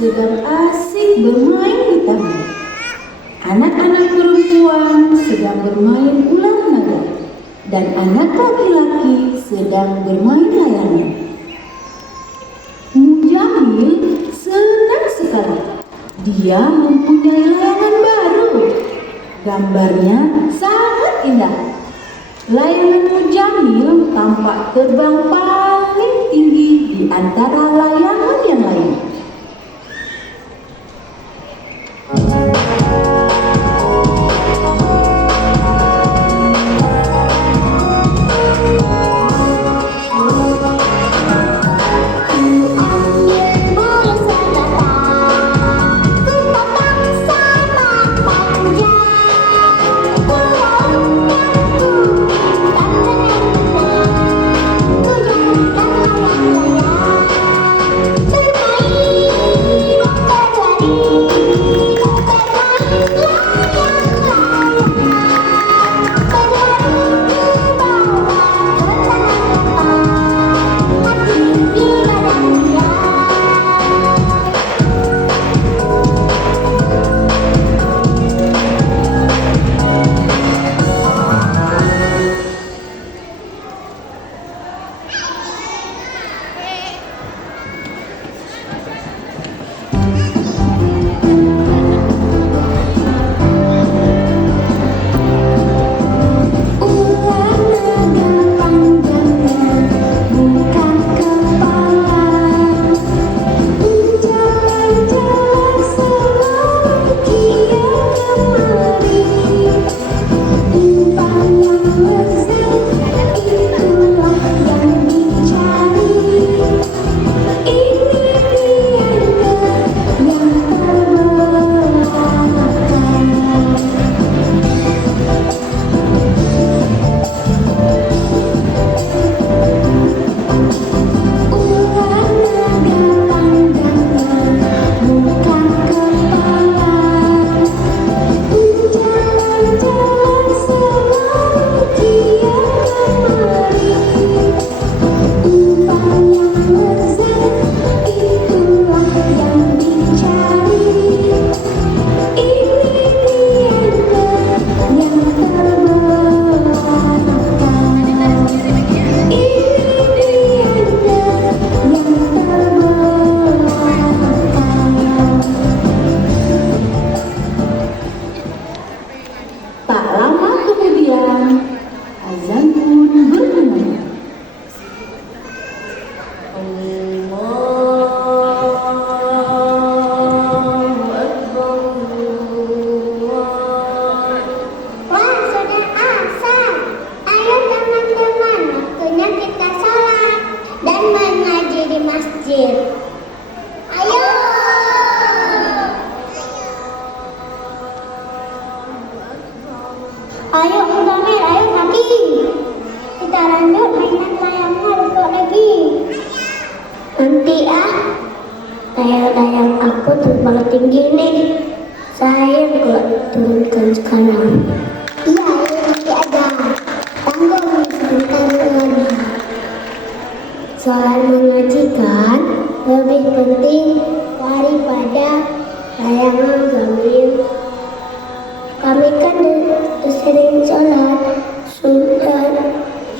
sedang asik bermain di taman. Anak-anak perempuan sedang bermain ular naga dan anak laki-laki sedang bermain layangan. Mujamil senang sekali. Dia mempunyai layangan baru. Gambarnya sangat indah. Layangan Mujamil tampak terbang paling tinggi di antara layangan yang lain. Tak lama kemudian, azan pun berkumandang. Allahu Akbar. Wah, sudah azan. Ayo teman-teman, waktunya kita salat dan mengaji di masjid. Ayo. Ayo Muzamil, ayo Kaki. Kita lanjut mainan layangan besok lagi. Nanti layang-layang aku terbang tinggi nih. Saya kok turunkan sekarang. Iya, nanti ada. Tanggung sebentar lagi. Soal mengajikan lebih penting daripada layangan Muzamil. Kami kan sering sholat, sudah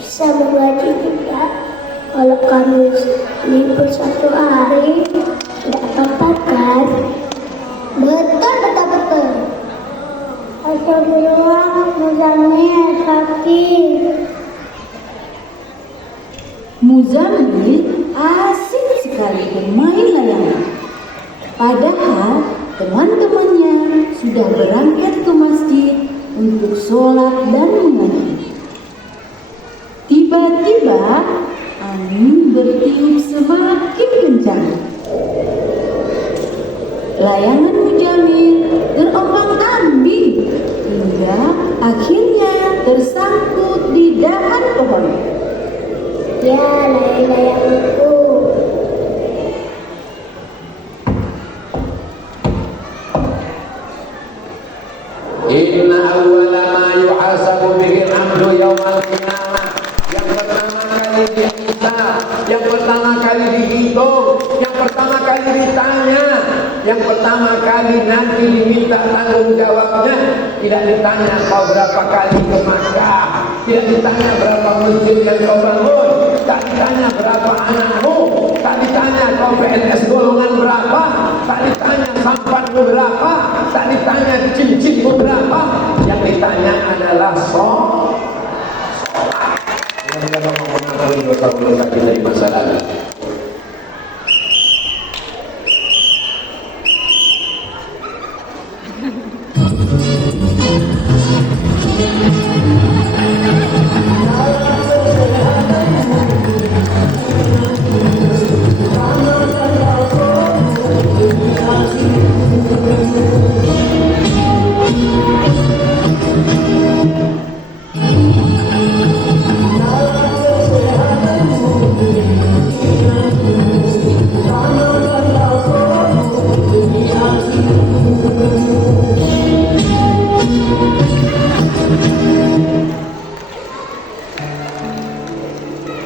bisa mengaji juga. Kalau kami libur satu hari, tidak apa-apa kan? Betul. Astagfirullah, Muzamil sakit. Muzamil asik sekali bermain layangan. Padahal teman-temannya sudah berangkat ke masjid untuk sholat dan mengaji. Tiba-tiba angin bertiup semakin kencang. Layangan Mujamil terombang-ambing hingga akhirnya tersangkut di dahan pohon. Ya, layang-layangku. Inna awwala ma yuhasabu bihi al-'abdu yawmal qiyamah. Yang pertama kali dihisab, yang pertama kali dihitung, yang pertama kali ditanya Yang pertama kali nanti diminta tanggung jawabnya, tidak ditanya kau berapa kali ke Makkah, tidak ditanya berapa masjid yang kau bangun, tak ditanya berapa anakmu, tak ditanya kau PNS golongan berapa, tak ditanya sampanmu berapa, tak ditanya cincinmu berapa. Yang ditanya adalah sholat. Mudah-mudahan Allah mengampuni dosa-dosa kita di masa lalu.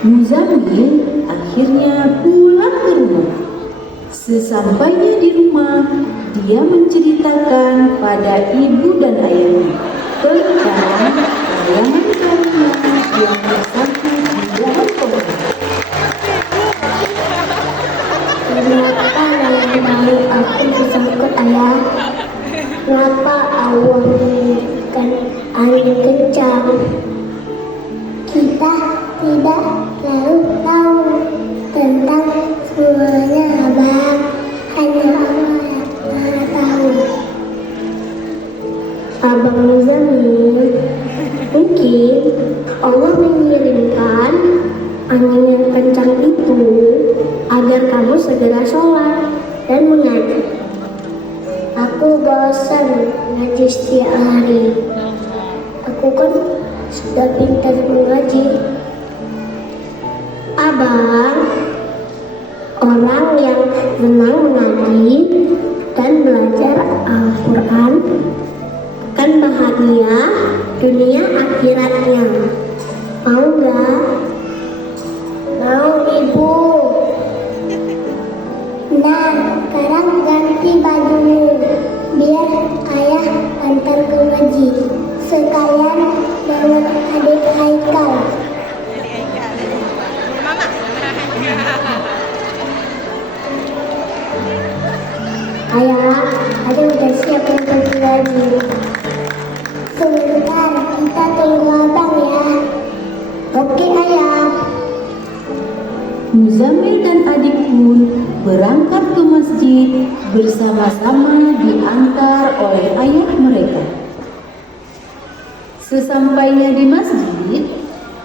Muzammil akhirnya pulang ke rumah. Sesampainya di rumah, dia menceritakan pada ibu dan ayahnya tentang layangan karunya yang tersangkut di dalam pohon. Kenapa layangan aku tersangkut, ayah? Kenapa Allah mengirimkan angin kencang? Kita tidak selalu tahu tentang semuanya, Abang. Hanya Allah yang Maha tahu. Abang Muzammil, mungkin Allah mengirimkan angin yang kencang itu agar kamu segera sholat dan mengaji. Aku bosan ngaji setiap hari. Aku kan sudah pintar mengaji. Abang, orang yang senang mengaji dan belajar Al-Quran akan bahagia dunia akhiratnya. Mau gak? Mau, Ibu. Nah, sekarang ganti bajumu biar ayah antar ke ngaji. Sekalian bawa adik Haikal. Ayah, adik udah siap untuk ngaji. Sebentar, kita tunggu abang ya. Oke, ayah. Muzammil dan adik pun berangkat ke masjid bersama-sama diantar oleh ayah mereka. Sesampainya di masjid,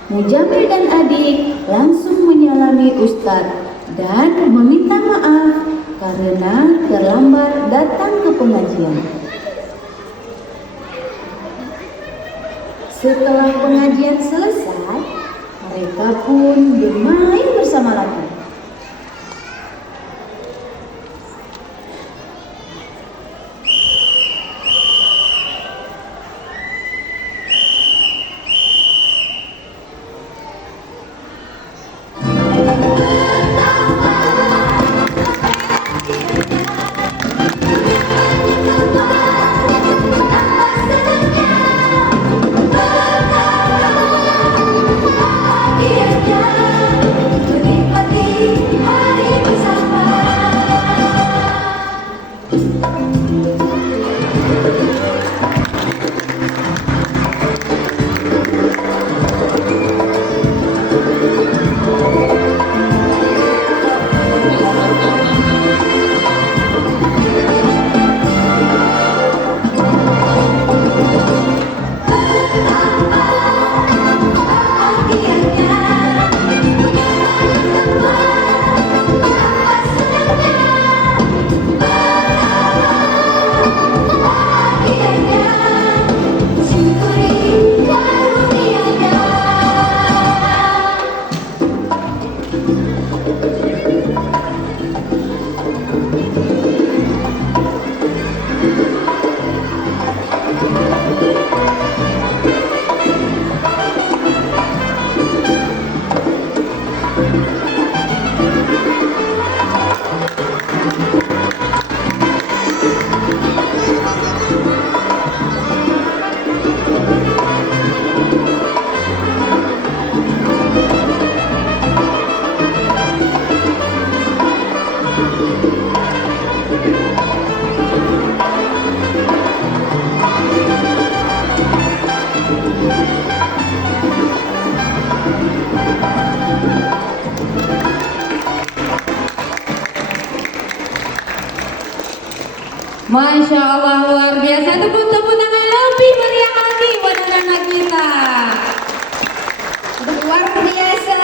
Muzammil dan adik langsung menyalami ustadz dan meminta maaf karena terlambat datang ke pengajian. Setelah pengajian selesai, mereka pun bermain bersama lagi. Menikmati Masya Allah, luar biasa. Tepuk tangan lebih meriah lagi buat anak-anak kita. Luar biasa.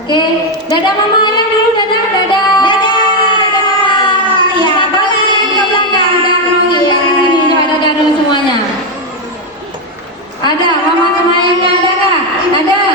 Oke, dadah mama ayah dulu, dadah, dadah. Dadah mama. Ya, boleh ke belakang. Dadah, sini, coba dadah dulu semuanya. Ada, mama sama ayahnya ada kah? Ada.